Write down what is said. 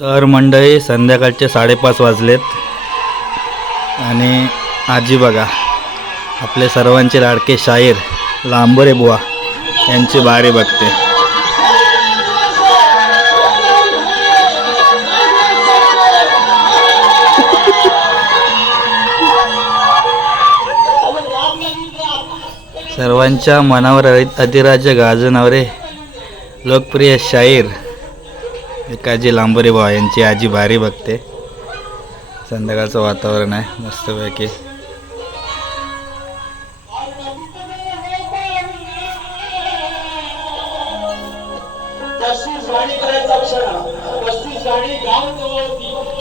तर मंडळी संध्याकाळचे 5:30 वाजलेत आणि आजी बघा आपले सर्वांचे लाडके शाहीर लांबरे बुवा यांची बारी बघते. सर्वांच्या मनावर अधिराज्य गाजवणारे लोकप्रिय शाहीर एकाजी लांबरे बुवा यांची आजी बारी बघते. संध्याकाळचं वातावरण आहे मस्तपैकी. पस्तीस गाणी करायचा क्षण, 35 गाणी गाव जवळ होती.